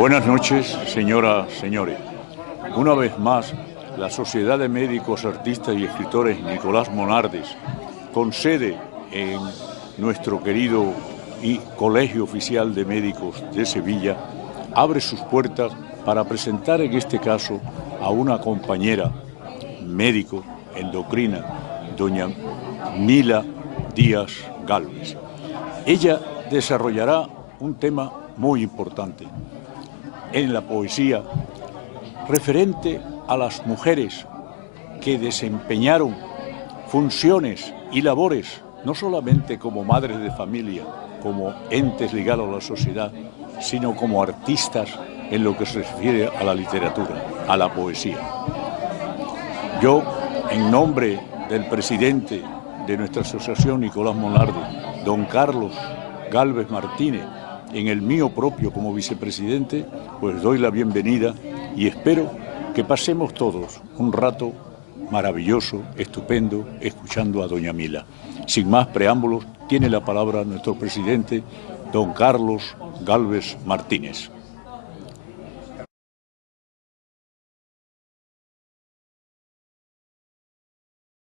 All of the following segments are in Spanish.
Buenas noches, señoras, señores. Una vez más, la Sociedad de Médicos, Artistas y Escritores Nicolás Monardes, con sede en nuestro querido Colegio Oficial de Médicos de Sevilla, abre sus puertas para presentar en este caso a una compañera médico, endocrina, doña Mila Díaz Gálvez. Ella desarrollará un tema muy importante en la poesía referente a las mujeres que desempeñaron funciones y labores no solamente como madres de familia, como entes ligados a la sociedad, sino como artistas en lo que se refiere a la literatura, a la poesía. Yo, en nombre del presidente de nuestra asociación, Nicolás Monardes, don Carlos Gálvez Martínez, en el mío propio como vicepresidente, pues doy la bienvenida y espero que pasemos todos un rato maravilloso, estupendo, escuchando a doña Mila. Sin más preámbulos, tiene la palabra nuestro presidente, don Carlos Gálvez Martínez.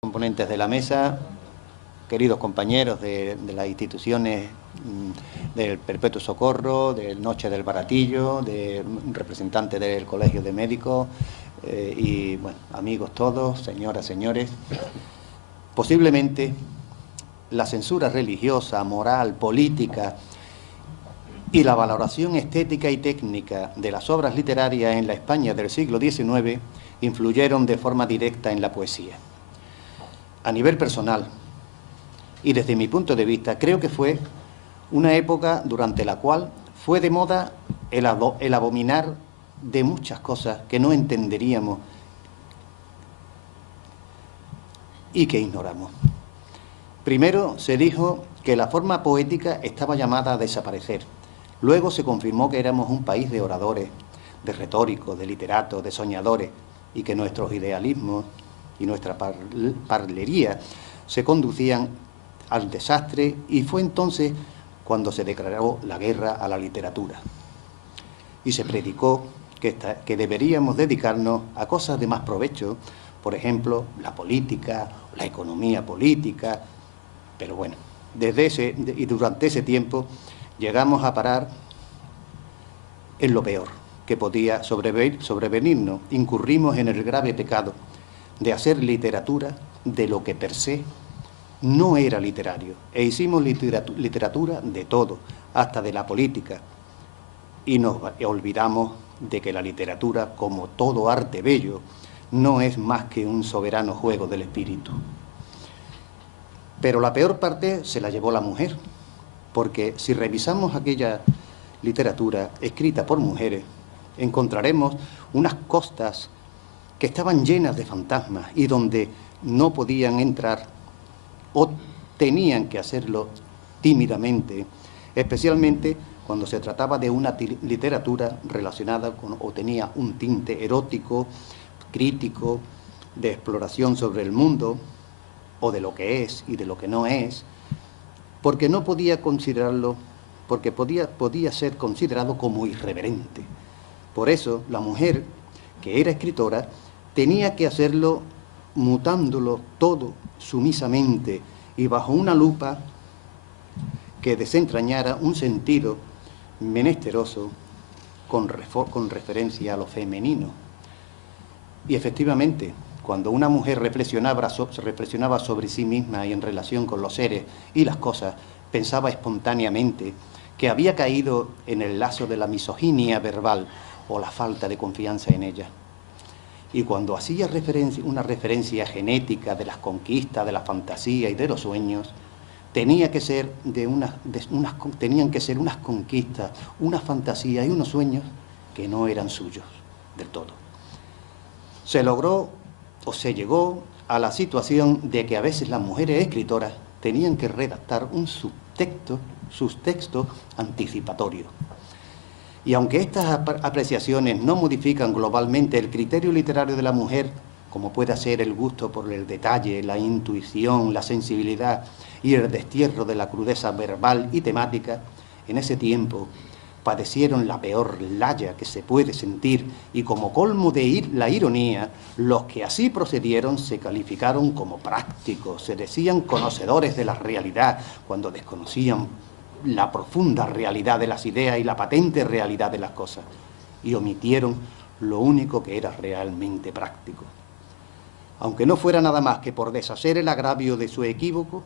Componentes de la mesa, queridos compañeros de las instituciones del Perpetuo Socorro, del Noche del Baratillo, de representantes del Colegio de Médicos y bueno, amigos todos, señoras, señores. Posiblemente la censura religiosa, moral, política y la valoración estética y técnica de las obras literarias en la España del siglo XIX influyeron de forma directa en la poesía. A nivel personal, y desde mi punto de vista, creo que fue una época durante la cual fue de moda el abominar de muchas cosas que no entenderíamos y que ignoramos. Primero se dijo que la forma poética estaba llamada a desaparecer. Luego se confirmó que éramos un país de oradores, de retóricos, de literatos, de soñadores, y que nuestros idealismos y nuestra parlería se conducían al desastre, y fue entonces cuando se declaró la guerra a la literatura y se predicó que deberíamos dedicarnos a cosas de más provecho, por ejemplo, la política, la economía política. Pero bueno, durante ese tiempo llegamos a parar en lo peor que podía sobrevenirnos. Incurrimos en el grave pecado de hacer literatura de lo que per se no era literario, e hicimos literatura de todo, hasta de la política, y nos olvidamos de que la literatura, como todo arte bello, no es más que un soberano juego del espíritu. Pero la peor parte se la llevó la mujer, porque si revisamos aquella literatura escrita por mujeres, encontraremos unas costas que estaban llenas de fantasmas y donde no podían entrar o tenían que hacerlo tímidamente, especialmente cuando se trataba de una literatura relacionada con o tenía un tinte erótico, crítico, de exploración sobre el mundo o de lo que es y de lo que no es, porque no podía considerarlo, porque podía ser considerado como irreverente. Por eso la mujer, que era escritora, tenía que hacerlo mutándolo todo sumisamente y bajo una lupa que desentrañara un sentido menesteroso con referencia a lo femenino. Y efectivamente, cuando una mujer reflexionaba sobre sí misma y en relación con los seres y las cosas, pensaba espontáneamente que había caído en el lazo de la misoginia verbal o la falta de confianza en ella. Y cuando hacía una referencia genética de las conquistas, de la fantasía y de los sueños, tenían que ser unas conquistas, una fantasía y unos sueños que no eran suyos del todo. Se logró o se llegó a la situación de que a veces las mujeres escritoras tenían que redactar un subtexto anticipatorio. Y aunque estas apreciaciones no modifican globalmente el criterio literario de la mujer, como puede ser el gusto por el detalle, la intuición, la sensibilidad y el destierro de la crudeza verbal y temática, en ese tiempo padecieron la peor laya que se puede sentir y como colmo de la ironía, los que así procedieron se calificaron como prácticos, se decían conocedores de la realidad cuando desconocían la profunda realidad de las ideas y la patente realidad de las cosas y omitieron lo único que era realmente práctico. Aunque no fuera nada más que por deshacer el agravio de su equívoco,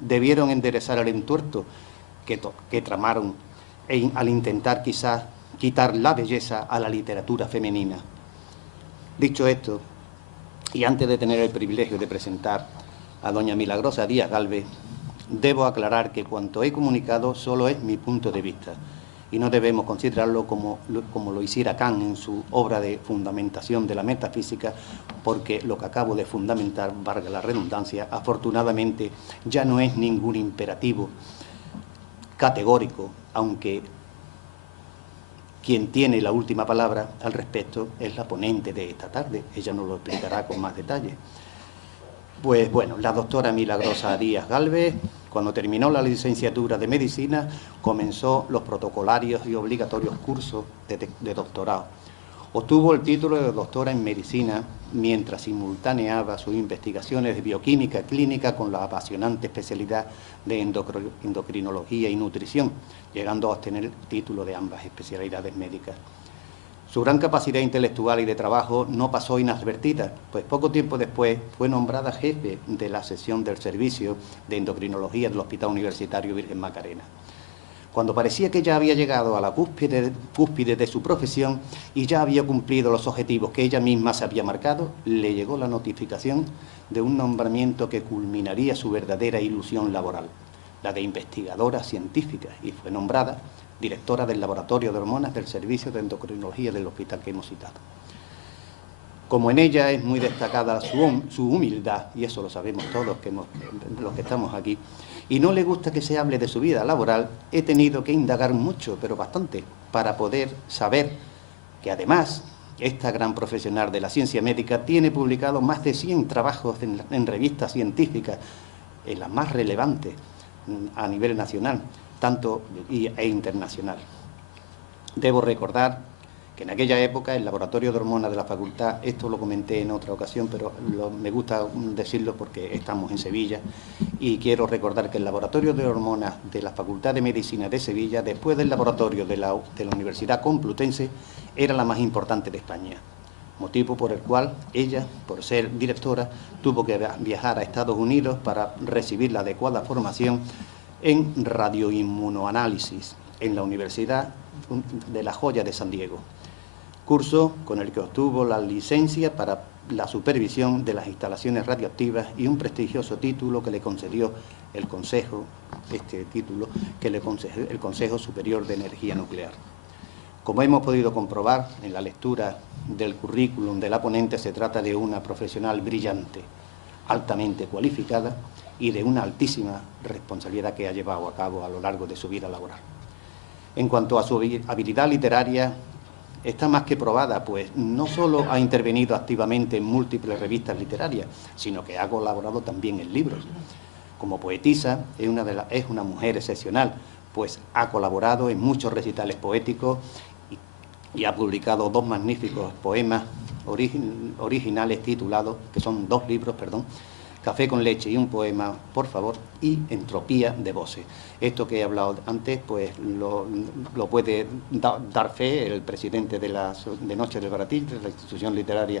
debieron enderezar el entuerto que tramaron al intentar quizás quitar la belleza a la literatura femenina. Dicho esto, y antes de tener el privilegio de presentar a doña Milagrosa Díaz Gálvez, debo aclarar que cuanto he comunicado solo es mi punto de vista y no debemos considerarlo como lo hiciera Kant en su obra de fundamentación de la metafísica, porque lo que acabo de fundamentar, valga la redundancia, afortunadamente ya no es ningún imperativo categórico, aunque quien tiene la última palabra al respecto es la ponente de esta tarde. Ella nos lo explicará con más detalle. Pues bueno, la doctora Milagrosa Díaz Gálvez, cuando terminó la licenciatura de Medicina, comenzó los protocolarios y obligatorios cursos de doctorado. Obtuvo el título de doctora en Medicina mientras simultaneaba sus investigaciones de bioquímica clínica con la apasionante especialidad de endocrinología y nutrición, llegando a obtener el título de ambas especialidades médicas. Su gran capacidad intelectual y de trabajo no pasó inadvertida, pues poco tiempo después fue nombrada jefe de la sección del Servicio de Endocrinología del Hospital Universitario Virgen Macarena. Cuando parecía que ya había llegado a la cúspide de su profesión y ya había cumplido los objetivos que ella misma se había marcado, le llegó la notificación de un nombramiento que culminaría su verdadera ilusión laboral, la de investigadora científica, y fue nombrada directora del Laboratorio de Hormonas del Servicio de Endocrinología del hospital que hemos citado. Como en ella es muy destacada su humildad, y eso lo sabemos todos los que estamos aquí, y no le gusta que se hable de su vida laboral, he tenido que indagar mucho, pero bastante, para poder saber que además esta gran profesional de la ciencia médica tiene publicado más de 100 trabajos en revistas científicas, en las más relevantes a nivel nacional e internacional. Debo recordar que en aquella época el laboratorio de hormonas de la facultad, esto lo comenté en otra ocasión, pero me gusta decirlo porque estamos en Sevilla, y quiero recordar que el laboratorio de hormonas de la Facultad de Medicina de Sevilla, después del laboratorio de la Universidad Complutense, era la más importante de España, motivo por el cual ella, por ser directora, tuvo que viajar a Estados Unidos para recibir la adecuada formación en radioinmunoanálisis en la Universidad de La Joya de San Diego, curso con el que obtuvo la licencia para la supervisión de las instalaciones radioactivas y un prestigioso título que le concedió el Consejo, el Consejo Superior de Energía Nuclear. Como hemos podido comprobar en la lectura del currículum de la ponente, se trata de una profesional brillante, altamente cualificada y de una altísima responsabilidad que ha llevado a cabo a lo largo de su vida laboral. En cuanto a su habilidad literaria, está más que probada, pues no solo ha intervenido activamente en múltiples revistas literarias, sino que ha colaborado también en libros. Como poetisa, es una mujer excepcional, pues ha colaborado en muchos recitales poéticos y ha publicado dos magníficos poemas originales titulados, que son dos libros, perdón, Café con leche y un poema, por favor, y Entropía de voces. Esto que he hablado antes, pues lo puede dar fe el presidente de Noche del Baratillo, la institución literaria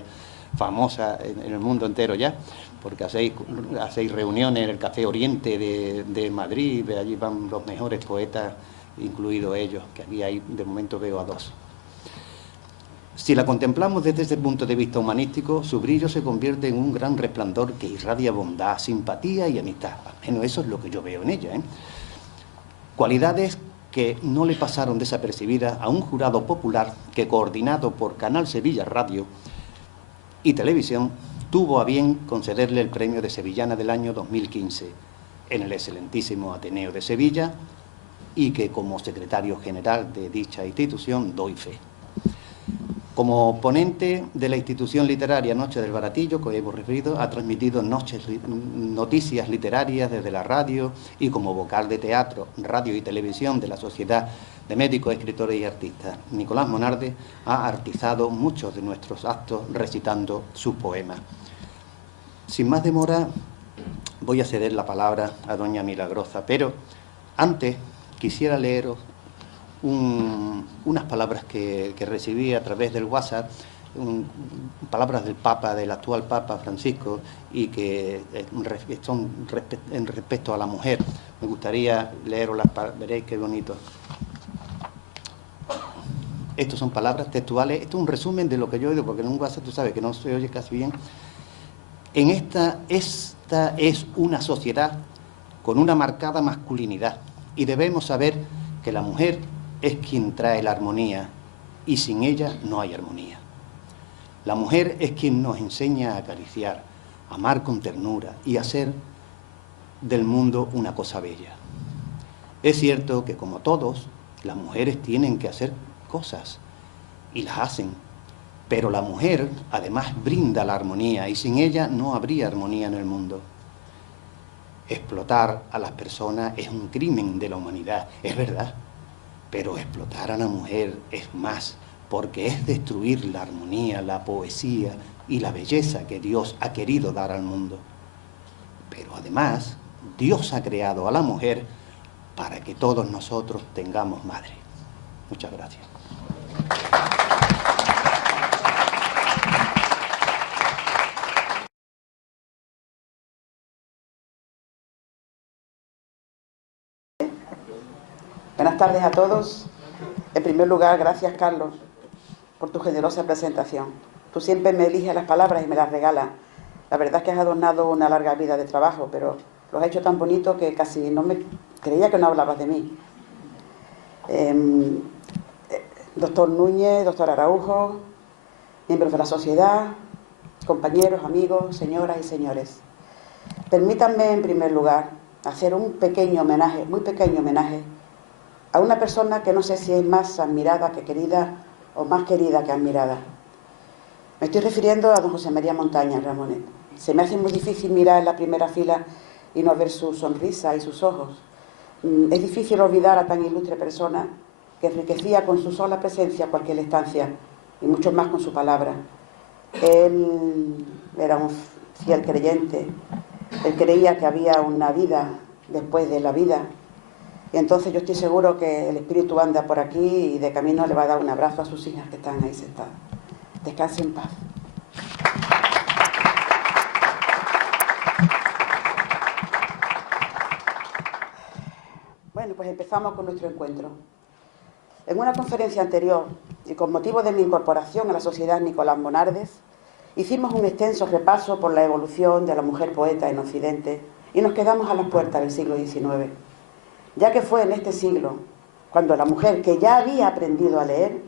famosa en el mundo entero ya, porque hacéis reuniones en el Café Oriente de Madrid, allí van los mejores poetas, incluidos ellos, que aquí hay, de momento veo a dos. Si la contemplamos desde ese punto de vista humanístico, su brillo se convierte en un gran resplandor que irradia bondad, simpatía y amistad. Al menos eso es lo que yo veo en ella, ¿eh? Cualidades que no le pasaron desapercibidas a un jurado popular que, coordinado por Canal Sevilla Radio y Televisión, tuvo a bien concederle el premio de Sevillana del año 2015 en el excelentísimo Ateneo de Sevilla, y que como secretario general de dicha institución doy fe. Como ponente de la institución literaria Noche del Baratillo, que hemos referido, ha transmitido noticias literarias desde la radio, y como vocal de teatro, radio y televisión de la Sociedad de médicos, escritores y artistas. Nicolás Monardes ha artizado muchos de nuestros actos recitando sus poemas. Sin más demora, voy a ceder la palabra a doña Milagrosa, pero antes quisiera leeros unas palabras que recibí a través del WhatsApp, palabras del Papa, del actual Papa Francisco, y que son en respecto a la mujer. Me gustaría leeroslas, veréis qué bonito. Estas son palabras textuales, esto es un resumen de lo que yo he oído, porque en un WhatsApp tú sabes que no se oye casi bien. Esta es una sociedad con una marcada masculinidad, y debemos saber que la mujer es quien trae la armonía, y sin ella no hay armonía. La mujer es quien nos enseña a acariciar, a amar con ternura y a hacer del mundo una cosa bella. Es cierto que, como todos, las mujeres tienen que hacer cosas, y las hacen, pero la mujer además brinda la armonía, y sin ella no habría armonía en el mundo. Explotar a las personas es un crimen de la humanidad, es verdad, pero explotar a la mujer es más, porque es destruir la armonía, la poesía y la belleza que Dios ha querido dar al mundo. Pero además, Dios ha creado a la mujer para que todos nosotros tengamos madre. Muchas gracias. Buenas tardes a todos. En primer lugar, gracias, Carlos, por tu generosa presentación. Tú siempre me eliges las palabras y me las regalas. La verdad es que has adornado una larga vida de trabajo, pero lo has hecho tan bonito que casi no me creía que no hablabas de mí. Doctor Núñez, doctor Araujo, miembros de la sociedad, compañeros, amigos, señoras y señores. Permítanme, en primer lugar, hacer un pequeño homenaje, muy pequeño homenaje, a una persona que no sé si es más admirada que querida o más querida que admirada. Me estoy refiriendo a don José María Montaña Ramonet. Se me hace muy difícil mirar en la primera fila y no ver su sonrisa y sus ojos. Es difícil olvidar a tan ilustre persona que enriquecía con su sola presencia cualquier estancia, y mucho más con su palabra. Él era un fiel creyente. Él creía que había una vida después de la vida. Y entonces yo estoy seguro que el espíritu anda por aquí y de camino le va a dar un abrazo a sus hijas que están ahí sentadas. Descanse en paz. Bueno, pues empezamos con nuestro encuentro. En una conferencia anterior, y con motivo de mi incorporación a la Sociedad Nicolás Monardes, hicimos un extenso repaso por la evolución de la mujer poeta en Occidente y nos quedamos a las puertas del siglo XIX. Ya que fue en este siglo cuando la mujer, que ya había aprendido a leer,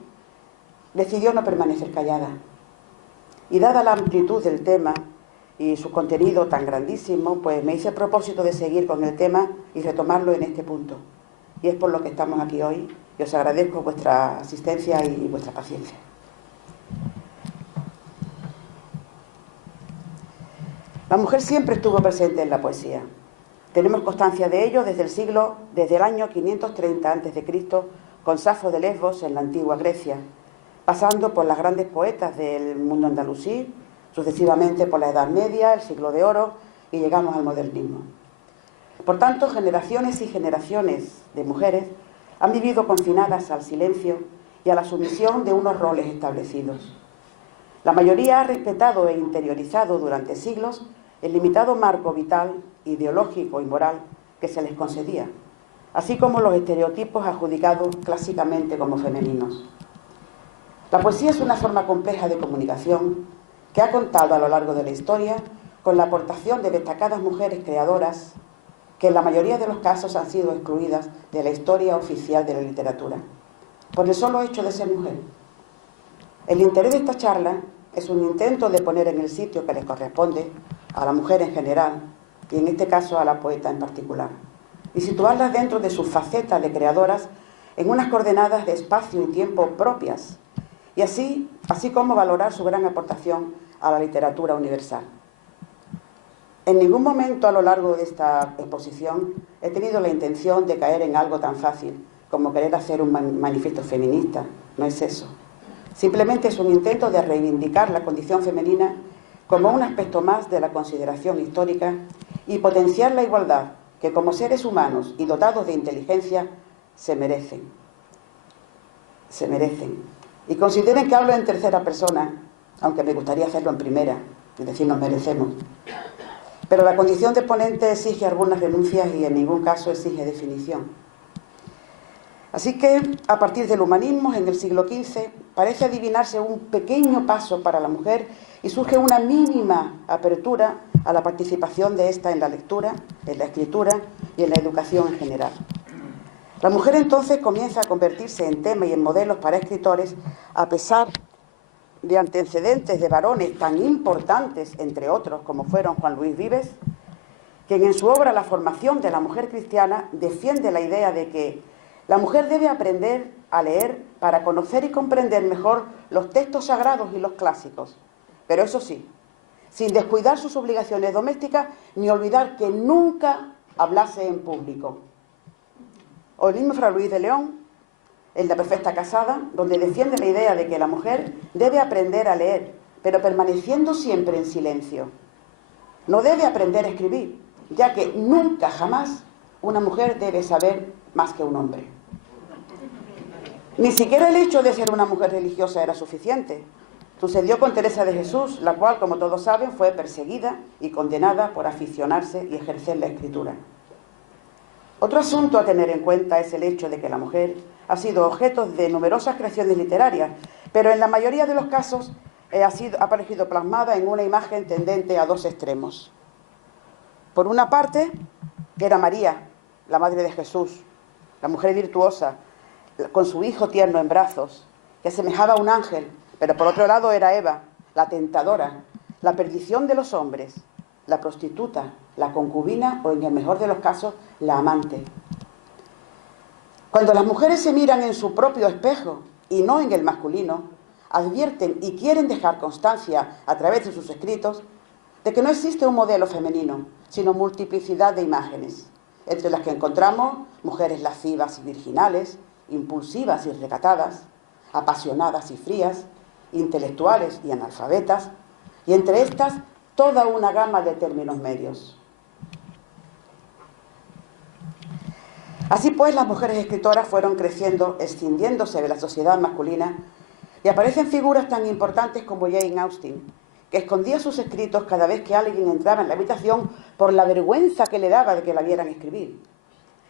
decidió no permanecer callada. Y dada la amplitud del tema y su contenido tan grandísimo, pues me hice el propósito de seguir con el tema y retomarlo en este punto. Y es por lo que estamos aquí hoy, y os agradezco vuestra asistencia y vuestra paciencia. La mujer siempre estuvo presente en la poesía. Tenemos constancia de ello desde el año 530 a.C., con Safo de Lesbos en la antigua Grecia, pasando por las grandes poetas del mundo andalusí, sucesivamente por la Edad Media, el Siglo de Oro, y llegamos al modernismo. Por tanto, generaciones y generaciones de mujeres han vivido confinadas al silencio y a la sumisión de unos roles establecidos. La mayoría ha respetado e interiorizado durante siglos el limitado marco vital, ideológico y moral que se les concedía, así como los estereotipos adjudicados clásicamente como femeninos. La poesía es una forma compleja de comunicación que ha contado a lo largo de la historia con la aportación de destacadas mujeres creadoras que en la mayoría de los casos han sido excluidas de la historia oficial de la literatura, por el solo hecho de ser mujer. El interés de esta charla es un intento de poner en el sitio que les corresponde a la mujer en general, y en este caso a la poeta en particular, y situarlas dentro de sus facetas de creadoras en unas coordenadas de espacio y tiempo propias, y así como valorar su gran aportación a la literatura universal. En ningún momento a lo largo de esta exposición he tenido la intención de caer en algo tan fácil como querer hacer un manifiesto feminista, no es eso. Simplemente es un intento de reivindicar la condición femenina como un aspecto más de la consideración histórica y potenciar la igualdad que como seres humanos y dotados de inteligencia se merecen. Se merecen. Y consideren que hablo en tercera persona, aunque me gustaría hacerlo en primera, es decir, nos merecemos. Pero la condición de ponente exige algunas renuncias y en ningún caso exige definición. Así que, a partir del humanismo, en el siglo XV, parece adivinarse un pequeño paso para la mujer y surge una mínima apertura a la participación de ésta en la lectura, en la escritura y en la educación en general. La mujer entonces comienza a convertirse en tema y en modelos para escritores, a pesar de antecedentes de varones tan importantes, entre otros, como fueron Juan Luis Vives, quien en su obra La formación de la mujer cristiana defiende la idea de que la mujer debe aprender a leer para conocer y comprender mejor los textos sagrados y los clásicos, pero eso sí, sin descuidar sus obligaciones domésticas ni olvidar que nunca hablase en público. O el mismo Fray Luis de León, en La perfecta casada, donde defiende la idea de que la mujer debe aprender a leer, pero permaneciendo siempre en silencio. No debe aprender a escribir, ya que nunca, jamás, una mujer debe saber más que un hombre. Ni siquiera el hecho de ser una mujer religiosa era suficiente. Sucedió con Teresa de Jesús, la cual, como todos saben, fue perseguida y condenada por aficionarse y ejercer la escritura. Otro asunto a tener en cuenta es el hecho de que la mujer ha sido objeto de numerosas creaciones literarias, pero en la mayoría de los casos ha aparecido plasmada en una imagen tendente a dos extremos. Por una parte, era María, la madre de Jesús, la mujer virtuosa, con su hijo tierno en brazos, que asemejaba a un ángel, pero por otro lado era Eva, la tentadora, la perdición de los hombres, la prostituta, la concubina o, en el mejor de los casos, la amante. Cuando las mujeres se miran en su propio espejo y no en el masculino, advierten y quieren dejar constancia a través de sus escritos de que no existe un modelo femenino, sino multiplicidad de imágenes, entre las que encontramos mujeres lascivas y virginales, impulsivas y recatadas, apasionadas y frías, intelectuales y analfabetas, y entre estas toda una gama de términos medios. Así pues, las mujeres escritoras fueron creciendo, escindiéndose de la sociedad masculina, y aparecen figuras tan importantes como Jane Austen, que escondía sus escritos cada vez que alguien entraba en la habitación por la vergüenza que le daba de que la vieran escribir.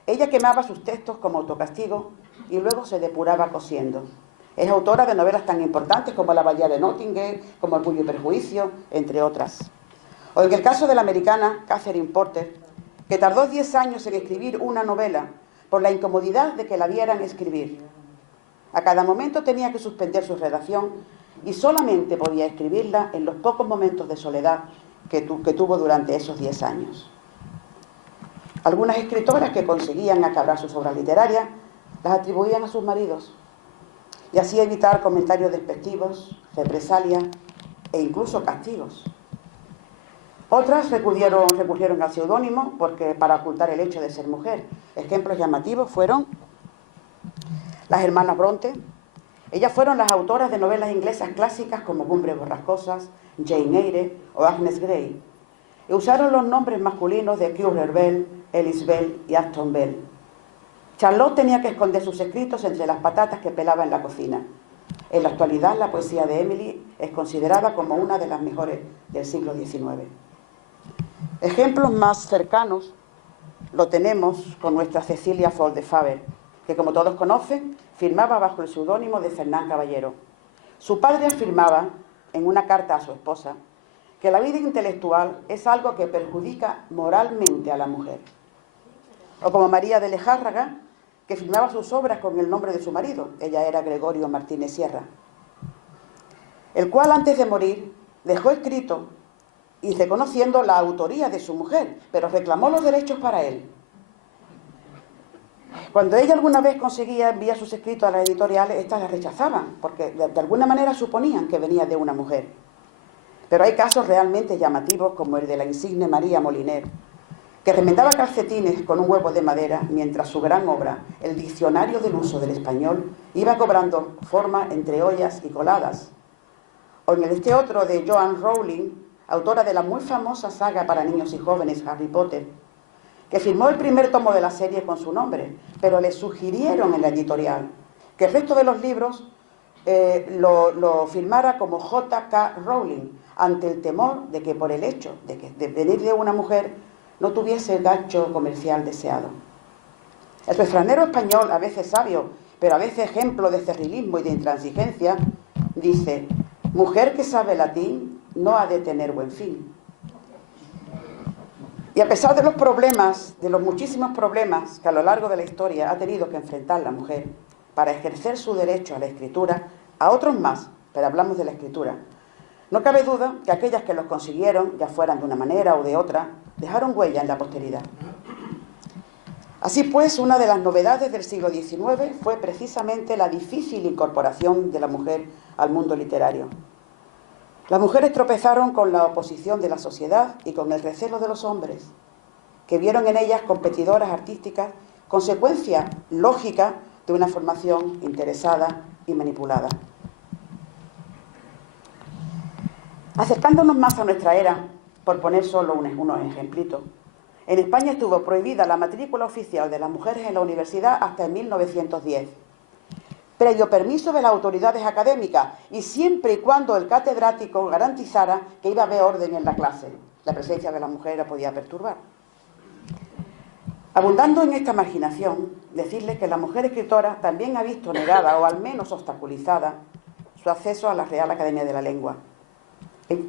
Ella quemaba sus textos como autocastigo y luego se depuraba cosiendo. Es autora de novelas tan importantes como La Abadía de Nottingham, como Orgullo y Prejuicio, entre otras. O en el caso de la americana Catherine Porter, que tardó 10 años en escribir una novela por la incomodidad de que la vieran escribir. A cada momento tenía que suspender su redacción y solamente podía escribirla en los pocos momentos de soledad que tuvo durante esos 10 años. Algunas escritoras que conseguían acabar sus obras literarias las atribuían a sus maridos y así evitar comentarios despectivos, represalias e incluso castigos. Otras recurrieron al seudónimo para ocultar el hecho de ser mujer. Ejemplos llamativos fueron las hermanas Bronte. Ellas fueron las autoras de novelas inglesas clásicas como Cumbres Borrascosas, Jane Eyre o Agnes Grey. Y usaron los nombres masculinos de Currer Bell, Ellis Bell y Aston Bell. Charlotte tenía que esconder sus escritos entre las patatas que pelaba en la cocina. En la actualidad, la poesía de Emily es considerada como una de las mejores del siglo XIX. Ejemplos más cercanos lo tenemos con nuestra Cecilia Ford de Faber, que, como todos conocen, firmaba bajo el seudónimo de Fernán Caballero. Su padre afirmaba, en una carta a su esposa, que la vida intelectual es algo que perjudica moralmente a la mujer. O como María de Lejárraga, que firmaba sus obras con el nombre de su marido, ella era Gregorio Martínez Sierra, el cual antes de morir dejó escrito y reconociendo la autoría de su mujer, pero reclamó los derechos para él. Cuando ella alguna vez conseguía enviar sus escritos a las editoriales, estas las rechazaban, porque de alguna manera suponían que venía de una mujer. Pero hay casos realmente llamativos, como el de la insigne María Moliner, que remendaba calcetines con un huevo de madera mientras su gran obra, el Diccionario del uso del español, iba cobrando forma entre ollas y coladas. O en este otro de Joanne Rowling, autora de la muy famosa saga para niños y jóvenes Harry Potter, que firmó el primer tomo de la serie con su nombre, pero le sugirieron en la editorial que el resto de los libros lo firmara como J.K. Rowling, ante el temor de que por el hecho de venir de una mujer no tuviese el gancho comercial deseado. El refranero español, a veces sabio, pero a veces ejemplo de cerrilismo y de intransigencia, dice: mujer que sabe latín no ha de tener buen fin. Y a pesar de los problemas, de los muchísimos problemas que a lo largo de la historia ha tenido que enfrentar la mujer para ejercer su derecho a la escritura, a otros más, pero hablamos de la escritura, no cabe duda que aquellas que los consiguieron, ya fueran de una manera o de otra, dejaron huella en la posteridad. Así pues, una de las novedades del siglo XIX fue precisamente la difícil incorporación de la mujer al mundo literario. Las mujeres tropezaron con la oposición de la sociedad y con el recelo de los hombres, que vieron en ellas competidoras artísticas, consecuencia lógica de una formación interesada y manipulada. Acercándonos más a nuestra era, por poner solo unos ejemplitos, en España estuvo prohibida la matrícula oficial de las mujeres en la universidad hasta en 1910, previo permiso de las autoridades académicas y siempre y cuando el catedrático garantizara que iba a haber orden en la clase. La presencia de la mujer la podía perturbar. Abundando en esta marginación, decirles que la mujer escritora también ha visto negada o al menos obstaculizada su acceso a la Real Academia de la Lengua.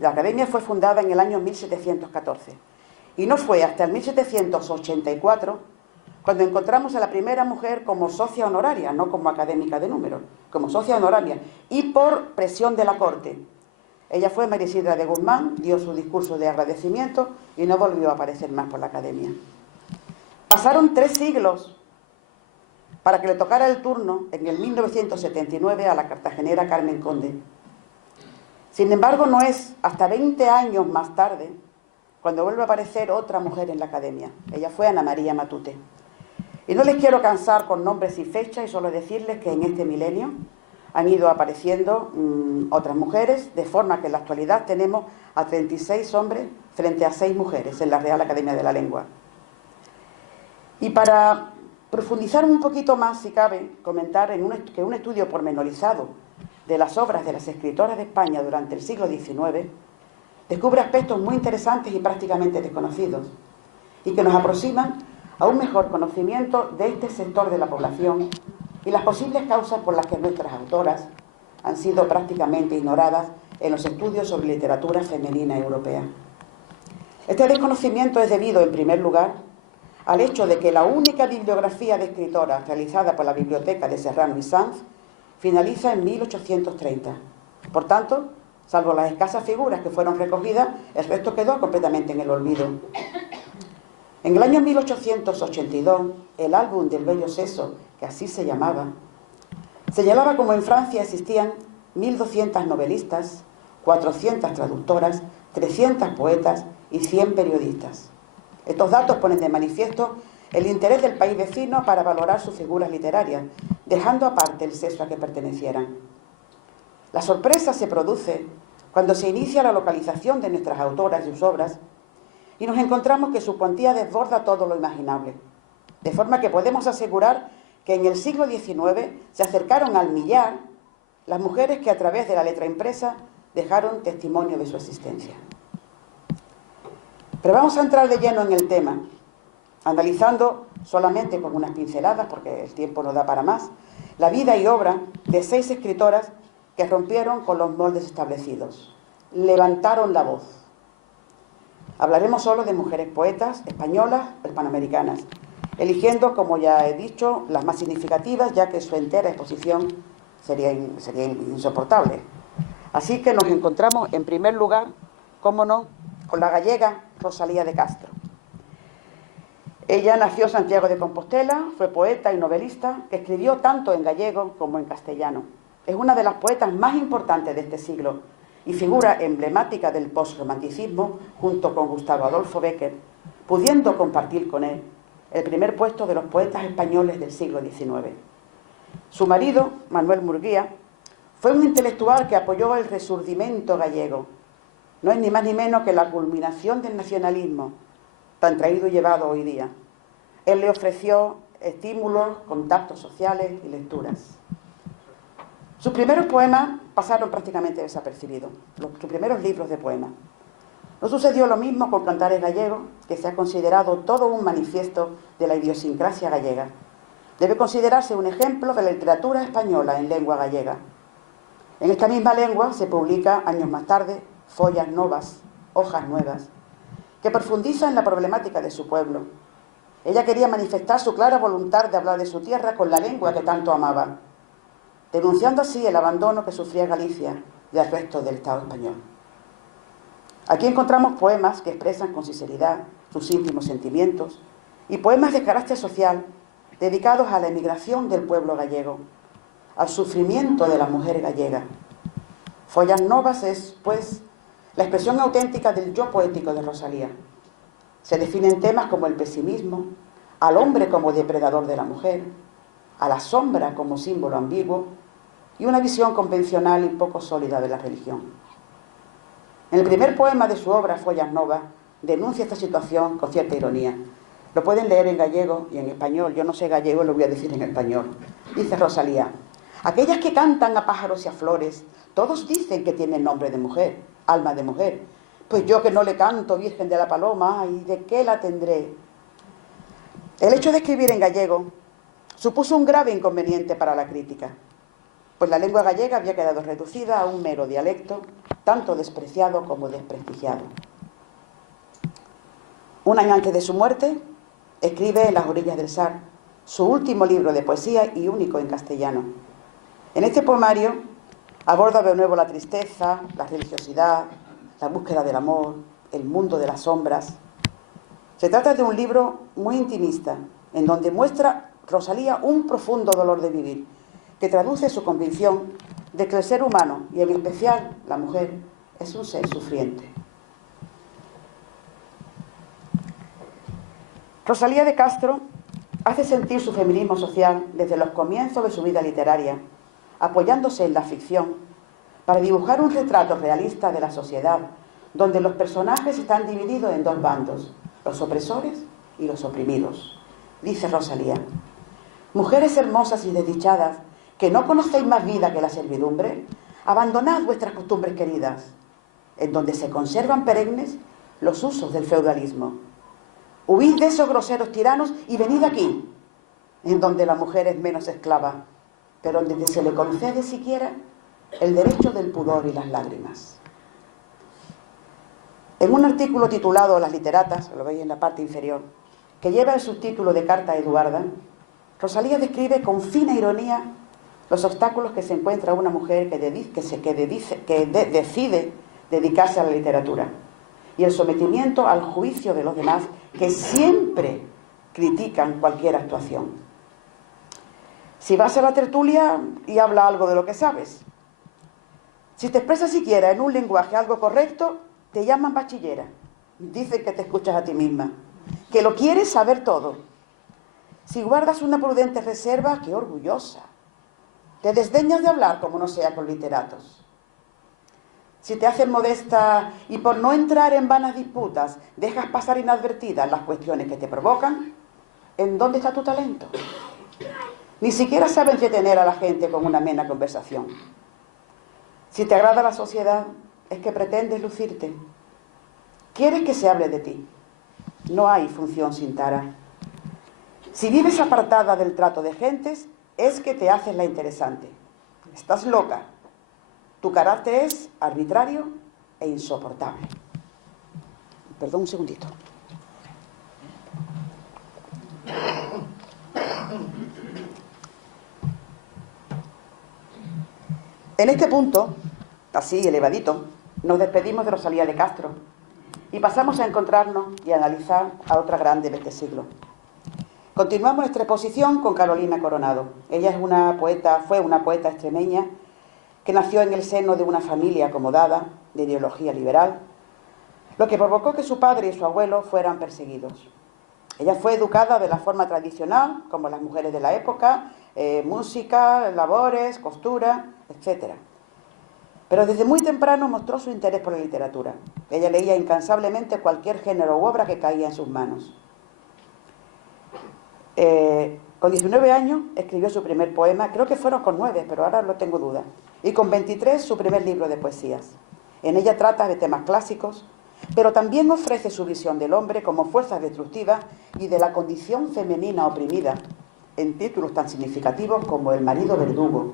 La Academia fue fundada en el año 1714 y no fue hasta el 1784 cuando encontramos a la primera mujer como socia honoraria, no como académica de número, como socia honoraria, y por presión de la corte. Ella fue María Isidra de Guzmán, dio su discurso de agradecimiento y no volvió a aparecer más por la Academia. Pasaron 3 siglos para que le tocara el turno en el 1979 a la cartagenera Carmen Conde. Sin embargo, no es hasta 20 años más tarde cuando vuelve a aparecer otra mujer en la Academia. Ella fue Ana María Matute. Y no les quiero cansar con nombres y fechas, y solo decirles que en este milenio han ido apareciendo otras mujeres, de forma que en la actualidad tenemos a 36 hombres frente a 6 mujeres en la Real Academia de la Lengua. Y para profundizar un poquito más, si cabe, comentar que un estudio pormenorizado de las obras de las escritoras de España durante el siglo XIX descubre aspectos muy interesantes y prácticamente desconocidos, y que nos aproximan a un mejor conocimiento de este sector de la población y las posibles causas por las que nuestras autoras han sido prácticamente ignoradas en los estudios sobre literatura femenina europea. Este desconocimiento es debido, en primer lugar, al hecho de que la única bibliografía de escritoras realizada por la Biblioteca de Serrano y Sanz finaliza en 1830. Por tanto, salvo las escasas figuras que fueron recogidas, el resto quedó completamente en el olvido. En el año 1882, el álbum del Bello Sexo, que así se llamaba, señalaba como en Francia existían 1.200 novelistas, 400 traductoras, 300 poetas y 100 periodistas. Estos datos ponen de manifiesto el interés del país vecino para valorar sus figuras literarias, dejando aparte el sexo a que pertenecieran. La sorpresa se produce cuando se inicia la localización de nuestras autoras y sus obras y nos encontramos que su cuantía desborda todo lo imaginable, de forma que podemos asegurar que en el siglo XIX se acercaron al millar las mujeres que a través de la letra impresa dejaron testimonio de su existencia. Pero vamos a entrar de lleno en el tema, analizando solamente con unas pinceladas, porque el tiempo no da para más, la vida y obra de 6 escritoras que rompieron con los moldes establecidos, levantaron la voz. Hablaremos solo de mujeres poetas españolas o hispanoamericanas, eligiendo, como ya he dicho, las más significativas, ya que su entera exposición sería insoportable. Así que nos encontramos, en primer lugar, cómo no, con la gallega Rosalía de Castro. Ella nació en Santiago de Compostela, fue poeta y novelista que escribió tanto en gallego como en castellano. Es una de las poetas más importantes de este siglo y figura emblemática del postromanticismo junto con Gustavo Adolfo Bécquer, pudiendo compartir con él el primer puesto de los poetas españoles del siglo XIX. Su marido, Manuel Murguía, fue un intelectual que apoyó el Resurgimiento gallego. No es ni más ni menos que la culminación del nacionalismo, tan traído y llevado hoy día. Él le ofreció estímulos, contactos sociales y lecturas. Sus primeros poemas pasaron prácticamente desapercibidos, sus primeros libros de poemas. No sucedió lo mismo con Cantares gallegos, que se ha considerado todo un manifiesto de la idiosincrasia gallega. Debe considerarse un ejemplo de la literatura española en lengua gallega. En esta misma lengua se publica años más tarde Follas Novas, Hojas Nuevas, que profundiza en la problemática de su pueblo. Ella quería manifestar su clara voluntad de hablar de su tierra con la lengua que tanto amaba, denunciando así el abandono que sufría Galicia del resto del Estado español. Aquí encontramos poemas que expresan con sinceridad sus íntimos sentimientos y poemas de carácter social dedicados a la emigración del pueblo gallego, al sufrimiento de la mujer gallega. Follas Novas es, pues, la expresión auténtica del yo poético de Rosalía. Se definen temas como el pesimismo, al hombre como depredador de la mujer, a la sombra como símbolo ambiguo y una visión convencional y poco sólida de la religión. En el primer poema de su obra, Follas Novas, denuncia esta situación con cierta ironía. Lo pueden leer en gallego y en español. Yo no sé gallego, lo voy a decir en español. Dice Rosalía: aquellas que cantan a pájaros y a flores, todos dicen que tienen nombre de mujer, alma de mujer. Pues yo que no le canto, Virgen de la Paloma, ¿y de qué la tendré? El hecho de escribir en gallego supuso un grave inconveniente para la crítica, pues la lengua gallega había quedado reducida a un mero dialecto, tanto despreciado como desprestigiado. Un año antes de su muerte, escribe En las orillas del Sar, su último libro de poesía y único en castellano. En este poemario aborda de nuevo la tristeza, la religiosidad, la búsqueda del amor, el mundo de las sombras. Se trata de un libro muy intimista, en donde muestra Rosalía un profundo dolor de vivir, que traduce su convicción de que el ser humano, y en especial la mujer, es un ser sufriente. Rosalía de Castro hace sentir su feminismo social desde los comienzos de su vida literaria, apoyándose en la ficción para dibujar un retrato realista de la sociedad, donde los personajes están divididos en dos bandos, los opresores y los oprimidos. Dice Rosalía: mujeres hermosas y desdichadas, que no conocéis más vida que la servidumbre, abandonad vuestras costumbres queridas, en donde se conservan perennes los usos del feudalismo. Huid de esos groseros tiranos y venid aquí, en donde la mujer es menos esclava, pero donde se le concede siquiera el derecho del pudor y las lágrimas. En un artículo titulado Las literatas, lo veis en la parte inferior, que lleva el subtítulo de Carta a Eduarda, Rosalía describe con fina ironía los obstáculos que se encuentra una mujer que decide dedicarse a la literatura y el sometimiento al juicio de los demás, que siempre critican cualquier actuación. Si vas a la tertulia y habla algo de lo que sabes, si te expresas siquiera en un lenguaje algo correcto, te llaman bachillera. Dicen que te escuchas a ti misma, que lo quieres saber todo. Si guardas una prudente reserva, ¡qué orgullosa! Te desdeñas de hablar como no sea con literatos. Si te haces modesta y por no entrar en vanas disputas dejas pasar inadvertidas las cuestiones que te provocan, ¿en dónde está tu talento? Ni siquiera sabes entretener a la gente con una amena conversación. Si te agrada la sociedad, es que pretendes lucirte. Quieres que se hable de ti. No hay función sin tara. Si vives apartada del trato de gentes, es que te haces la interesante. Estás loca. Tu carácter es arbitrario e insoportable. Perdón un segundito. En este punto, así elevadito, nos despedimos de Rosalía de Castro y pasamos a encontrarnos y a analizar a otra grande de este siglo. Continuamos nuestra exposición con Carolina Coronado. Ella fue una poeta extremeña que nació en el seno de una familia acomodada, de ideología liberal, lo que provocó que su padre y su abuelo fueran perseguidos. Ella fue educada de la forma tradicional, como las mujeres de la época, música, labores, costura, etc. Pero desde muy temprano mostró su interés por la literatura. Ella leía incansablemente cualquier género u obra que caía en sus manos. Con 19 años escribió su primer poema, creo que fueron con 9, pero ahora no tengo duda. Y con 23 su primer libro de poesías. En ella trata de temas clásicos, pero también ofrece su visión del hombre como fuerza destructiva y de la condición femenina oprimida, en títulos tan significativos como El marido verdugo.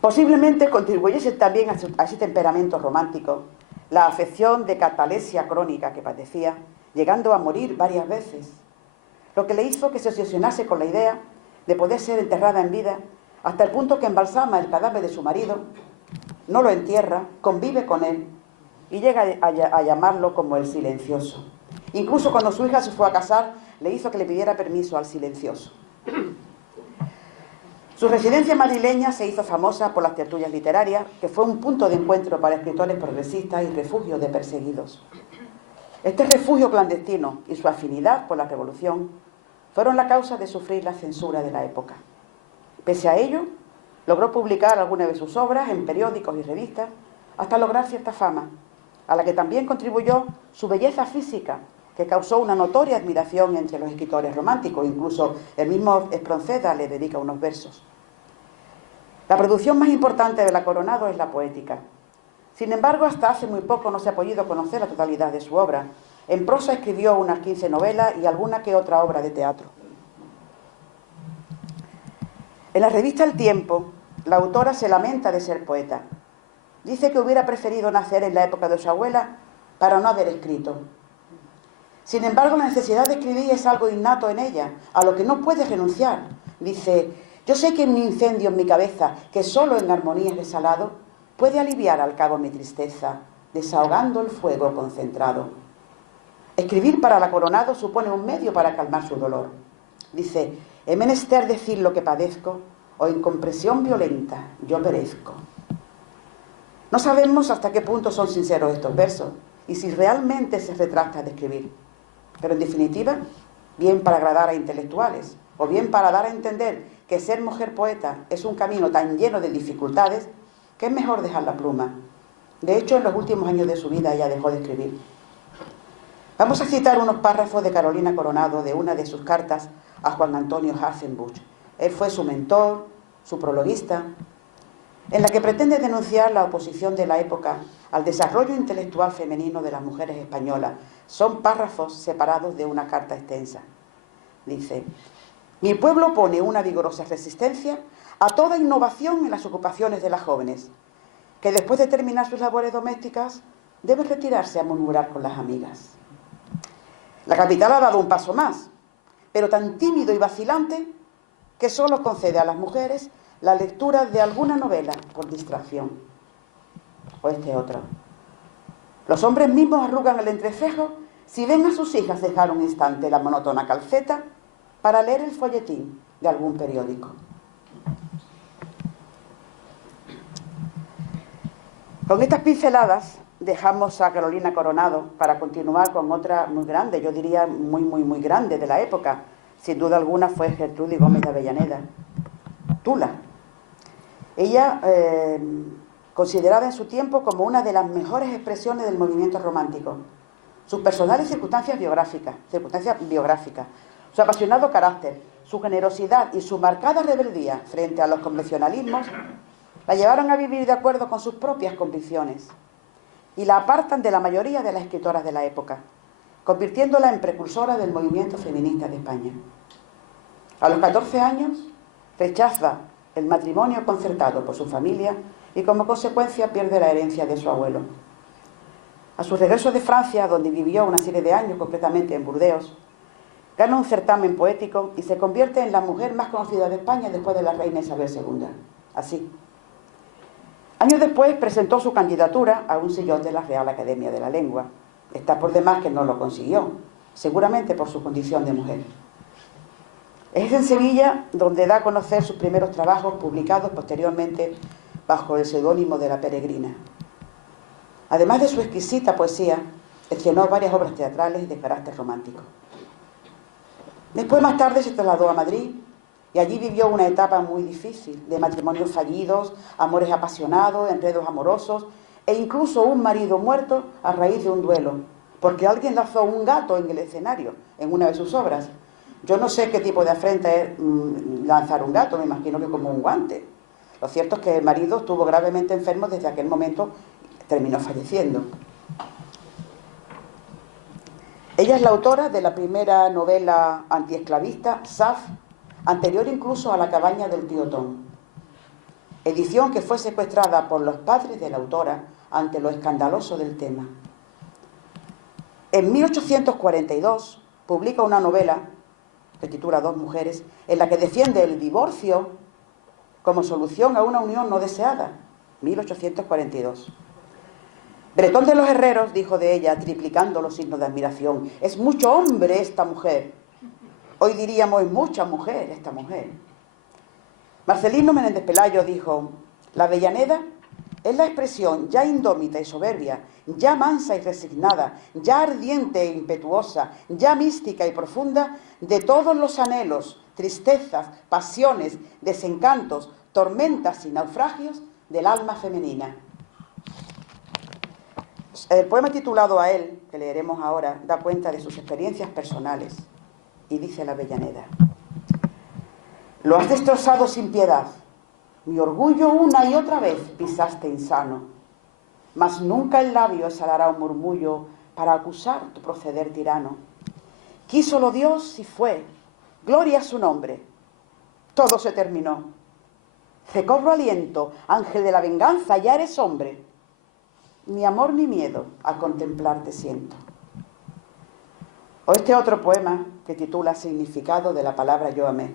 Posiblemente contribuyese también a ese temperamento romántico la afección de catalesia crónica que padecía, llegando a morir varias veces, lo que le hizo que se obsesionase con la idea de poder ser enterrada en vida, hasta el punto que embalsama el cadáver de su marido, no lo entierra, convive con él y llega a llamarlo como el silencioso. Incluso cuando su hija se fue a casar, le hizo que le pidiera permiso al silencioso. Su residencia madrileña se hizo famosa por las tertulias literarias, que fue un punto de encuentro para escritores progresistas y refugio de perseguidos. Este refugio clandestino y su afinidad por la revolución fueron la causa de sufrir la censura de la época. Pese a ello, logró publicar algunas de sus obras en periódicos y revistas hasta lograr cierta fama, a la que también contribuyó su belleza física, que causó una notoria admiración entre los escritores románticos. Incluso el mismo Espronceda le dedica unos versos. La producción más importante de la Coronado es la poética. Sin embargo, hasta hace muy poco no se ha podido conocer la totalidad de su obra. En prosa escribió unas 15 novelas y alguna que otra obra de teatro. En la revista El Tiempo, la autora se lamenta de ser poeta. Dice que hubiera preferido nacer en la época de su abuela para no haber escrito. Sin embargo, la necesidad de escribir es algo innato en ella, a lo que no puede renunciar. Dice: yo sé que un incendio en mi cabeza, que solo en armonía es desalado, puede aliviar al cabo mi tristeza, desahogando el fuego concentrado. Escribir para la Coronado supone un medio para calmar su dolor. Dice: he menester decir lo que padezco, o en compresión violenta yo perezco. No sabemos hasta qué punto son sinceros estos versos, y si realmente se retracta de escribir. Pero en definitiva, bien para agradar a intelectuales, o bien para dar a entender que ser mujer poeta es un camino tan lleno de dificultades, que es mejor dejar la pluma. De hecho, en los últimos años de su vida ella dejó de escribir. Vamos a citar unos párrafos de Carolina Coronado de una de sus cartas a Juan Antonio Hartzenbusch. Él fue su mentor, su prologuista, en la que pretende denunciar la oposición de la época al desarrollo intelectual femenino de las mujeres españolas. Son párrafos separados de una carta extensa. Dice: mi pueblo opone una vigorosa resistencia a toda innovación en las ocupaciones de las jóvenes, que después de terminar sus labores domésticas deben retirarse a murmurar con las amigas. La capital ha dado un paso más, pero tan tímido y vacilante que solo concede a las mujeres la lectura de alguna novela por distracción. O este otro: los hombres mismos arrugan el entrecejo si ven a sus hijas dejar un instante la monótona calceta para leer el folletín de algún periódico. Con estas pinceladas dejamos a Carolina Coronado para continuar con otra muy grande, yo diría muy grande de la época. Sin duda alguna fue Gertrudis Gómez de Avellaneda, Tula. Ella, considerada en su tiempo como una de las mejores expresiones del movimiento romántico. Sus personales circunstancias biográficas, su apasionado carácter, su generosidad y su marcada rebeldía frente a los convencionalismos la llevaron a vivir de acuerdo con sus propias convicciones y la apartan de la mayoría de las escritoras de la época, convirtiéndola en precursora del movimiento feminista de España. A los 14 años rechaza el matrimonio concertado por su familia y como consecuencia pierde la herencia de su abuelo. A su regreso de Francia, donde vivió una serie de años, concretamente en Burdeos, gana un certamen poético y se convierte en la mujer más conocida de España después de la reina Isabel II. Así. Años después presentó su candidatura a un sillón de la Real Academia de la Lengua. Está por demás que no lo consiguió, seguramente por su condición de mujer. Es en Sevilla donde da a conocer sus primeros trabajos, publicados posteriormente bajo el seudónimo de La Peregrina. Además de su exquisita poesía, escenó varias obras teatrales de carácter romántico. Después, más tarde, se trasladó a Madrid y allí vivió una etapa muy difícil, de matrimonios fallidos, amores apasionados, enredos amorosos e incluso un marido muerto a raíz de un duelo, porque alguien lanzó un gato en el escenario, en una de sus obras. Yo no sé qué tipo de afrenta es lanzar un gato, me imagino que como un guante. Lo cierto es que el marido estuvo gravemente enfermo desde aquel momento, terminó falleciendo. Ella es la autora de la primera novela antiesclavista, Saf, anterior incluso a La cabaña del tío Tom, edición que fue secuestrada por los padres de la autora ante lo escandaloso del tema. En 1842 publica una novela que titula Dos mujeres, en la que defiende el divorcio como solución a una unión no deseada, 1842. Bretón de los Herreros dijo de ella, triplicando los signos de admiración: es mucho hombre esta mujer. Hoy diríamos, es mucha mujer esta mujer. Marcelino Menéndez Pelayo dijo: la Avellaneda es la expresión ya indómita y soberbia, ya mansa y resignada, ya ardiente e impetuosa, ya mística y profunda de todos los anhelos, tristezas, pasiones, desencantos, tormentas y naufragios del alma femenina. El poema titulado a él, que leeremos ahora, da cuenta de sus experiencias personales y dice la Avellaneda: lo has destrozado sin piedad, mi orgullo una y otra vez pisaste insano, mas nunca el labio exhalará un murmullo para acusar tu proceder tirano. Quísolo Dios y fue, gloria a su nombre, todo se terminó. Te cobro aliento, ángel de la venganza, ya eres hombre. Ni amor ni miedo a contemplarte siento. O este otro poema que titula Significado de la palabra yo amé.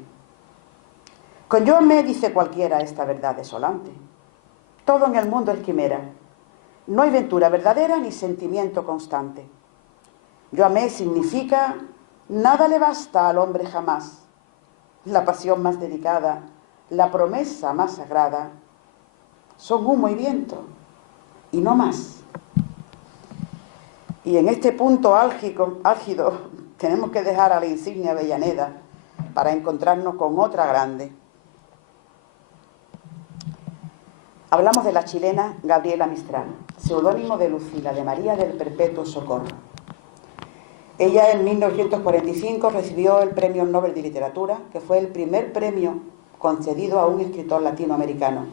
Con yo amé dice cualquiera esta verdad desolante. Todo en el mundo es quimera. No hay ventura verdadera ni sentimiento constante. Yo amé significa nada le basta al hombre jamás. La pasión más delicada, la promesa más sagrada, son humo y viento, y no más. Y en este punto álgido, tenemos que dejar a la insignia Avellaneda para encontrarnos con otra grande. Hablamos de la chilena Gabriela Mistral, seudónimo de Lucila de María del Perpetuo Socorro. Ella en 1945 recibió el Premio Nobel de Literatura, que fue el primer premio concedido a un escritor latinoamericano,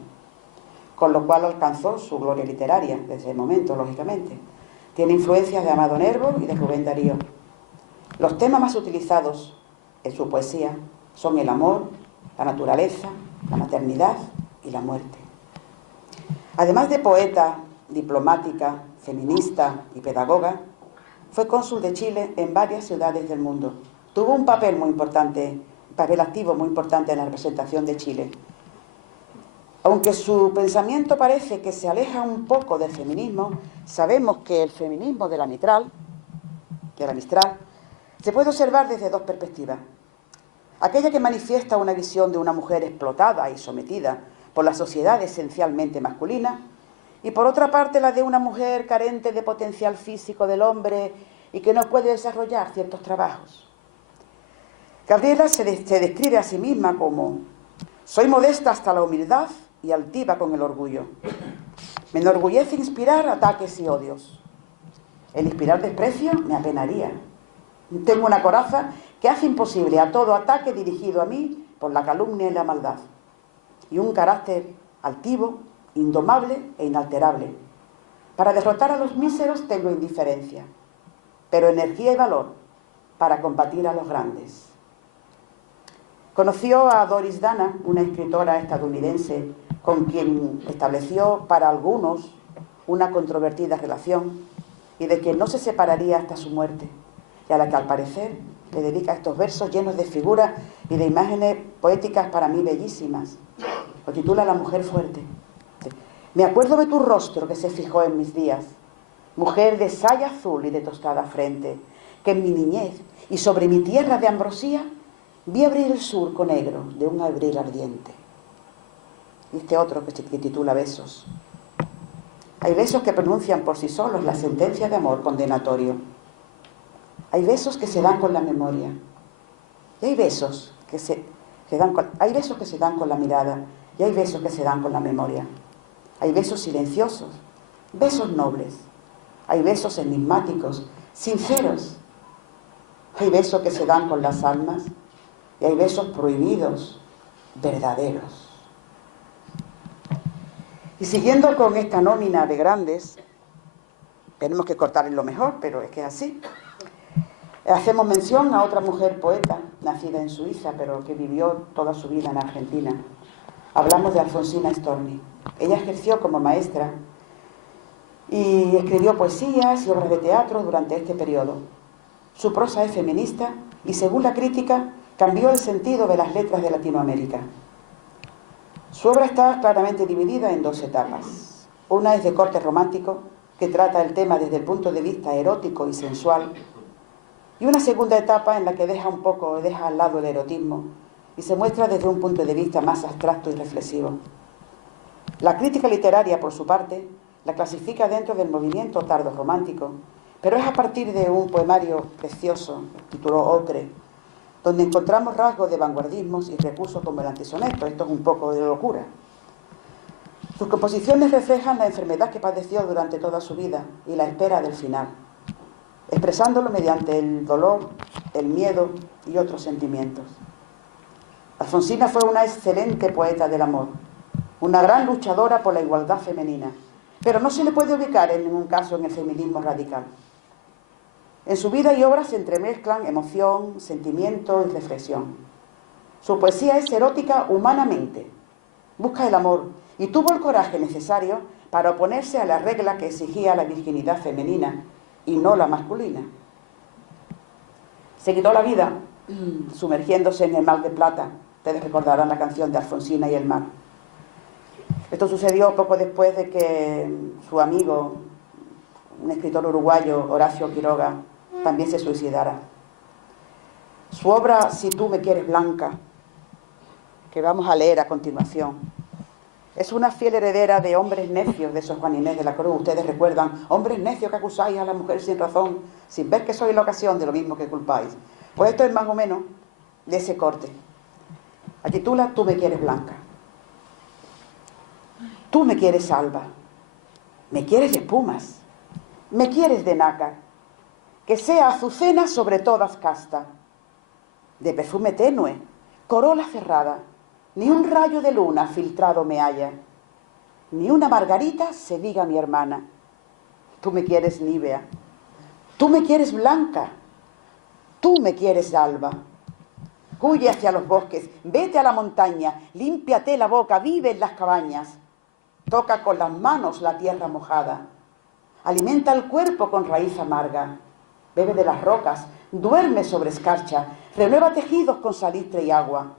con lo cual alcanzó su gloria literaria desde el momento, lógicamente. Tiene influencias de Amado Nervo y de Rubén Darío. Los temas más utilizados en su poesía son el amor, la naturaleza, la maternidad y la muerte. Además de poeta, diplomática, feminista y pedagoga, fue cónsul de Chile en varias ciudades del mundo. Tuvo un papel muy importante, un papel activo muy importante en la representación de Chile. Aunque su pensamiento parece que se aleja un poco del feminismo, sabemos que el feminismo de la Mistral, se puede observar desde dos perspectivas. Aquella que manifiesta una visión de una mujer explotada y sometida por la sociedad esencialmente masculina, y por otra parte la de una mujer carente de potencial físico del hombre y que no puede desarrollar ciertos trabajos. Gabriela se describe a sí misma como: soy modesta hasta la humildad y altiva con el orgullo. Me enorgullece inspirar ataques y odios. El inspirar desprecio me apenaría. Tengo una coraza que hace imposible a todo ataque dirigido a mí por la calumnia y la maldad. Y un carácter altivo, indomable e inalterable. Para derrotar a los míseros tengo indiferencia, pero energía y valor para combatir a los grandes. Conoció a Doris Dana, una escritora estadounidense con quien estableció para algunos una controvertida relación y de quien no se separaría hasta su muerte, y a la que al parecer le dedica estos versos llenos de figuras y de imágenes poéticas para mí bellísimas. Lo titula La mujer fuerte. Me acuerdo de tu rostro que se fijó en mis días, mujer de saya azul y de tostada frente, que en mi niñez y sobre mi tierra de ambrosía vi abrir el surco negro de un abril ardiente. Y este otro que titula Besos. Hay besos que pronuncian por sí solos la sentencia de amor condenatorio. Hay besos que se dan con la memoria. Y hay besos que se dan con la mirada. Y hay besos que se dan con la memoria. Hay besos silenciosos, besos nobles. Hay besos enigmáticos, sinceros. Hay besos que se dan con las almas. Y hay besos prohibidos, verdaderos. Y siguiendo con esta nómina de grandes, tenemos que cortar en lo mejor, pero es que es así. Hacemos mención a otra mujer poeta, nacida en Suiza, pero que vivió toda su vida en Argentina. Hablamos de Alfonsina Storni. Ella ejerció como maestra y escribió poesías y obras de teatro durante este periodo. Su prosa es feminista y, según la crítica, cambió el sentido de las letras de Latinoamérica. Su obra está claramente dividida en dos etapas. Una es de corte romántico, que trata el tema desde el punto de vista erótico y sensual, y una segunda etapa en la que deja al lado el erotismo y se muestra desde un punto de vista más abstracto y reflexivo. La crítica literaria, por su parte, la clasifica dentro del movimiento tardorromántico, pero es a partir de un poemario precioso, tituló Ocre, donde encontramos rasgos de vanguardismos y recursos como el antisoneto. Esto es un poco de locura. Sus composiciones reflejan la enfermedad que padeció durante toda su vida y la espera del final, expresándolo mediante el dolor, el miedo y otros sentimientos. Alfonsina fue una excelente poeta del amor, una gran luchadora por la igualdad femenina, pero no se le puede ubicar en ningún caso en el feminismo radical. En su vida y obra se entremezclan emoción, sentimiento y reflexión. Su poesía es erótica humanamente, busca el amor y tuvo el coraje necesario para oponerse a la regla que exigía la virginidad femenina y no la masculina. Se quitó la vida sumergiéndose en el mar de plata. Ustedes recordarán la canción de Alfonsina y el mar. Esto sucedió poco después de que su amigo, un escritor uruguayo, Horacio Quiroga, también se suicidara. Su obra Si tú me quieres blanca, que vamos a leer a continuación, es una fiel heredera de Hombres necios de Sor Juana Inés de la Cruz. Ustedes recuerdan, hombres necios que acusáis a la mujer sin razón, sin ver que sois la ocasión de lo mismo que culpáis. Pues esto es más o menos de ese corte. La titula Tú me quieres blanca. Tú me quieres alba, me quieres de espumas, me quieres de nácar, que sea azucena sobre todas casta, de perfume tenue, corola cerrada, ni un rayo de luna filtrado me halla, ni una margarita se diga mi hermana. Tú me quieres nívea, tú me quieres blanca, tú me quieres alba. Huye hacia los bosques, vete a la montaña, límpiate la boca, vive en las cabañas. Toca con las manos la tierra mojada, alimenta el cuerpo con raíz amarga, bebe de las rocas, duerme sobre escarcha, renueva tejidos con salitre y agua,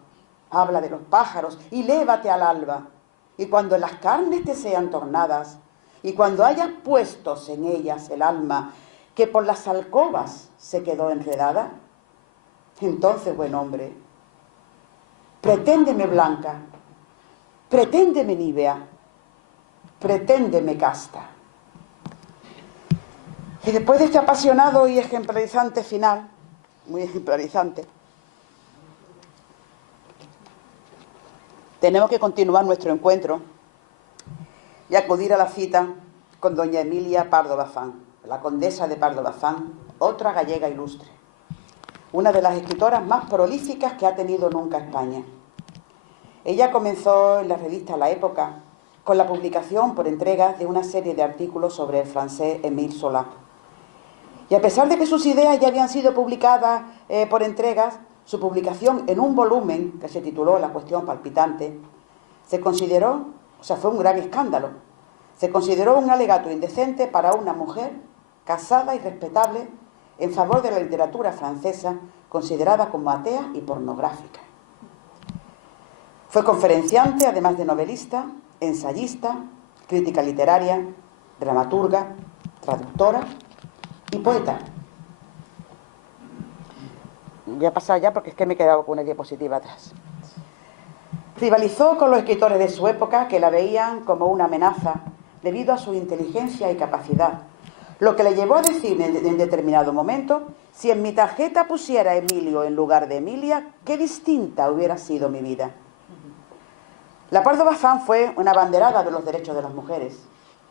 habla de los pájaros y lévate al alba, y cuando las carnes te sean tornadas, y cuando hayas puestos en ellas el alma que por las alcobas se quedó enredada, entonces, buen hombre, preténdeme blanca, preténdeme nívea, preténdeme casta. Y después de este apasionado y ejemplarizante final, muy ejemplarizante, tenemos que continuar nuestro encuentro y acudir a la cita con doña Emilia Pardo Bazán, la condesa de Pardo Bazán, otra gallega ilustre, una de las escritoras más prolíficas que ha tenido nunca España. Ella comenzó en la revista La Época con la publicación por entregas de una serie de artículos sobre el francés Émile Zola. Y a pesar de que sus ideas ya habían sido publicadas por entregas, su publicación en un volumen que se tituló La cuestión palpitante, fue un gran escándalo. Se consideró un alegato indecente para una mujer casada y respetable en favor de la literatura francesa, considerada como atea y pornográfica. Fue conferenciante, además de novelista, ensayista, crítica literaria, dramaturga, traductora y poeta. Voy a pasar ya porque es que me he quedado con una diapositiva atrás. Rivalizó con los escritores de su época que la veían como una amenaza, debido a su inteligencia y capacidad, lo que le llevó a decir en determinado momento: si en mi tarjeta pusiera Emilio en lugar de Emilia, qué distinta hubiera sido mi vida. La Pardo Bazán fue una abanderada de los derechos de las mujeres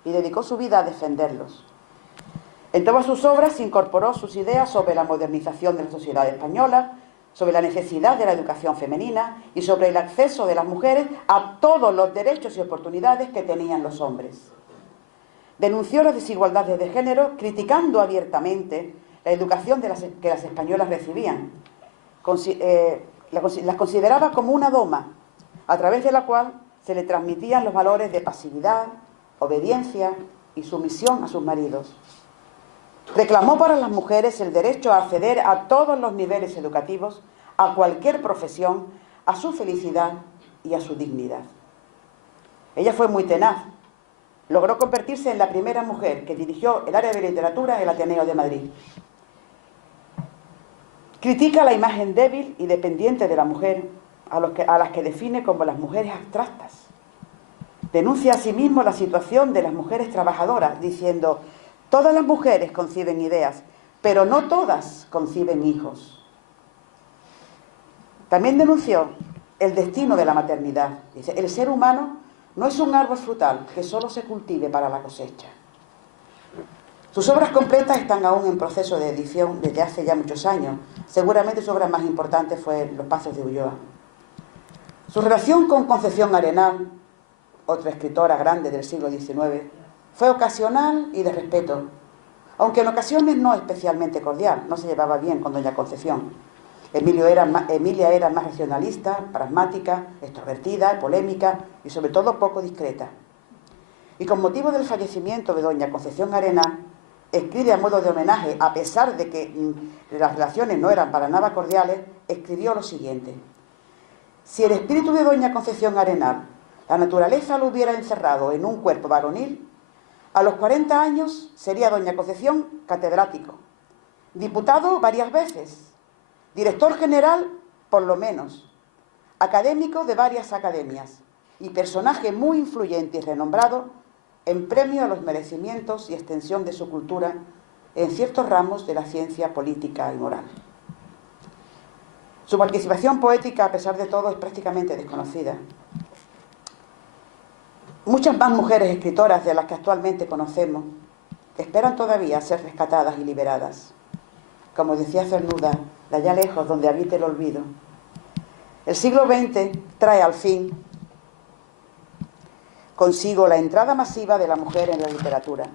y dedicó su vida a defenderlos. En todas sus obras incorporó sus ideas sobre la modernización de la sociedad española, sobre la necesidad de la educación femenina y sobre el acceso de las mujeres a todos los derechos y oportunidades que tenían los hombres. Denunció las desigualdades de género, criticando abiertamente la educación que las españolas recibían. Las consideraba como una doma, a través de la cual se le transmitían los valores de pasividad, obediencia y sumisión a sus maridos. Reclamó para las mujeres el derecho a acceder a todos los niveles educativos, a cualquier profesión, a su felicidad y a su dignidad. Ella fue muy tenaz. Logró convertirse en la primera mujer que dirigió el área de literatura en el Ateneo de Madrid. Critica la imagen débil y dependiente de la mujer, a las que define como las mujeres abstractas. Denuncia asimismo la situación de las mujeres trabajadoras, diciendo: todas las mujeres conciben ideas, pero no todas conciben hijos. También denunció el destino de la maternidad. Dice: el ser humano no es un árbol frutal que solo se cultive para la cosecha. Sus obras completas están aún en proceso de edición desde hace ya muchos años. Seguramente su obra más importante fue Los Pazos de Ulloa. Su relación con Concepción Arenal, otra escritora grande del siglo XIX, fue ocasional y de respeto, aunque en ocasiones no especialmente cordial. No se llevaba bien con doña Concepción. Emilia era más racionalista, pragmática, extrovertida, polémica y sobre todo poco discreta. Y con motivo del fallecimiento de doña Concepción Arenal, escribe a modo de homenaje, a pesar de que las relaciones no eran para nada cordiales, escribió lo siguiente: si el espíritu de doña Concepción Arenal, la naturaleza lo hubiera encerrado en un cuerpo varonil, a los 40 años sería doña Concepción catedrático, diputado varias veces, director general por lo menos, académico de varias academias y personaje muy influyente y renombrado en premio a los merecimientos y extensión de su cultura en ciertos ramos de la ciencia política y moral. Su participación poética, a pesar de todo, es prácticamente desconocida. Muchas más mujeres escritoras de las que actualmente conocemos esperan todavía ser rescatadas y liberadas. Como decía Cernuda, de allá lejos donde habite el olvido. El siglo XX trae al fin consigo la entrada masiva de la mujer en la literatura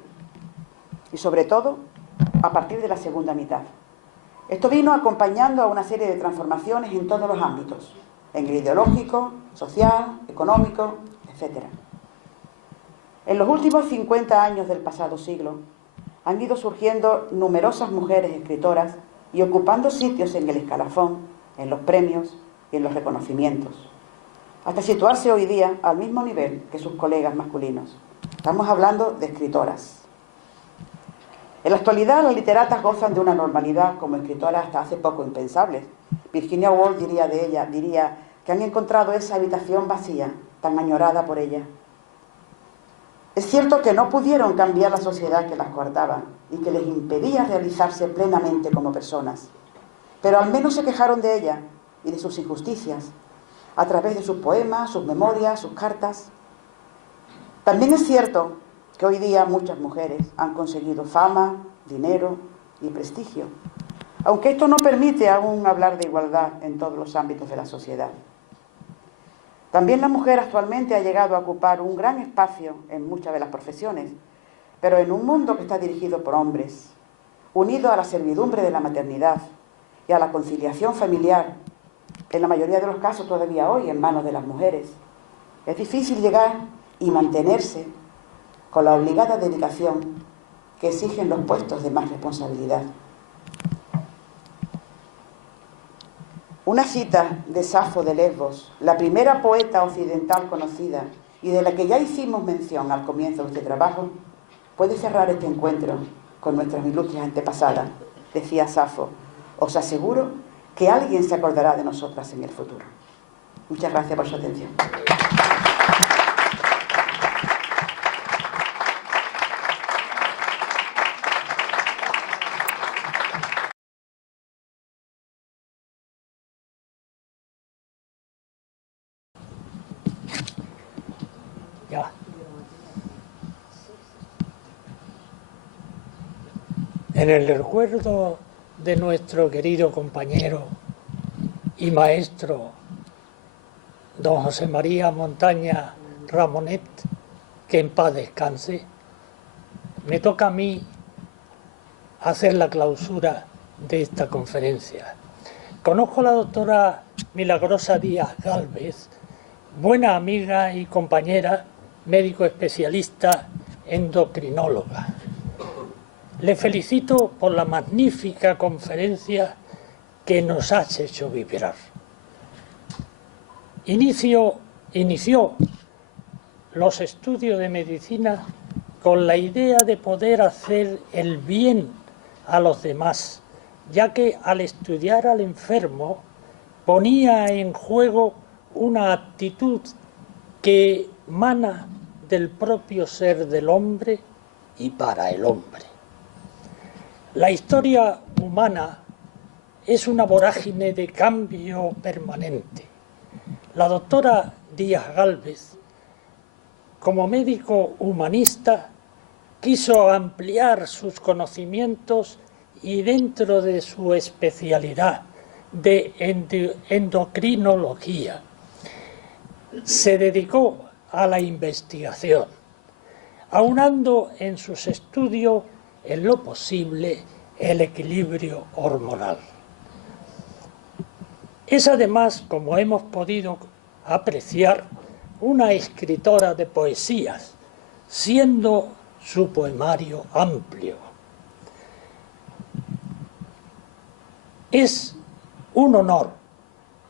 y sobre todo a partir de la segunda mitad. Esto vino acompañando a una serie de transformaciones en todos los ámbitos, en el ideológico, social, económico, etc. En los últimos 50 años del pasado siglo han ido surgiendo numerosas mujeres escritoras y ocupando sitios en el escalafón, en los premios y en los reconocimientos, hasta situarse hoy día al mismo nivel que sus colegas masculinos. Estamos hablando de escritoras. En la actualidad, las literatas gozan de una normalidad como escritoras hasta hace poco impensables. Virginia Woolf diría que han encontrado esa habitación vacía, tan añorada por ella. Es cierto que no pudieron cambiar la sociedad que las coartaba y que les impedía realizarse plenamente como personas, pero al menos se quejaron de ella y de sus injusticias, a través de sus poemas, sus memorias, sus cartas. También es cierto que hoy día muchas mujeres han conseguido fama, dinero y prestigio, aunque esto no permite aún hablar de igualdad en todos los ámbitos de la sociedad. También la mujer actualmente ha llegado a ocupar un gran espacio en muchas de las profesiones, pero en un mundo que está dirigido por hombres, unido a la servidumbre de la maternidad y a la conciliación familiar, en la mayoría de los casos todavía hoy en manos de las mujeres. Es difícil llegar y mantenerse con la obligada dedicación que exigen los puestos de más responsabilidad. Una cita de Safo de Lesbos, la primera poeta occidental conocida y de la que ya hicimos mención al comienzo de este trabajo, puede cerrar este encuentro con nuestras ilustres antepasadas. Decía Safo: os aseguro que alguien se acordará de nosotras en el futuro. Muchas gracias por su atención. En el recuerdo de nuestro querido compañero y maestro, don José María Montaña Ramonet, que en paz descanse, me toca a mí hacer la clausura de esta conferencia. Conozco a la doctora Milagrosa Díaz Gálvez, buena amiga y compañera, médico especialista, endocrinóloga. Le felicito por la magnífica conferencia que nos ha hecho vibrar. Inició los estudios de medicina con la idea de poder hacer el bien a los demás, ya que al estudiar al enfermo ponía en juego una actitud que mana del propio ser del hombre y para el hombre. La historia humana es una vorágine de cambio permanente. La doctora Díaz Gálvez, como médico humanista, quiso ampliar sus conocimientos y dentro de su especialidad de endocrinología se dedicó a la investigación, aunando en sus estudios en lo posible el equilibrio hormonal. Es además, como hemos podido apreciar, una escritora de poesías, siendo su poemario amplio. Es un honor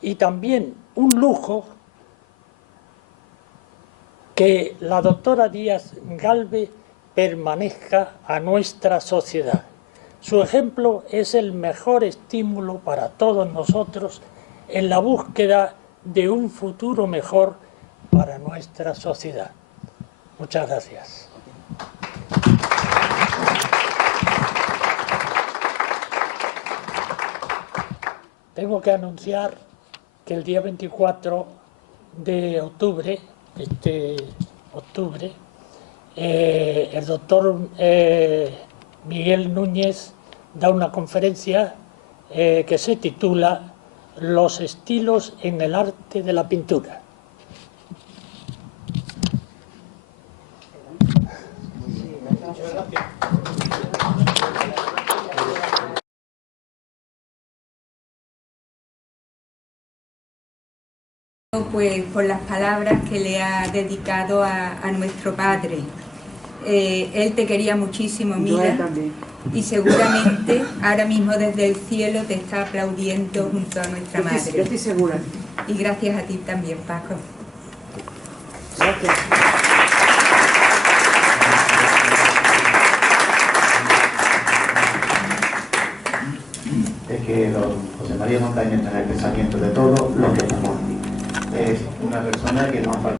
y también un lujo que la doctora Díaz Gálvez permanezca a nuestra sociedad. Su ejemplo es el mejor estímulo para todos nosotros en la búsqueda de un futuro mejor para nuestra sociedad. Muchas gracias. Tengo que anunciar que el día 24 de octubre, el doctor Miguel Núñez da una conferencia que se titula Los estilos en el arte de la pintura. Pues por las palabras que le ha dedicado a nuestro padre. Él te quería muchísimo, Mila, y seguramente ahora mismo desde el cielo te está aplaudiendo junto a nuestra madre. Yo estoy segura. Y gracias a ti también, Paco. Gracias. Es que don José María Montaña está en el pensamiento de todos los que estamos aquí. Es una persona que nos ha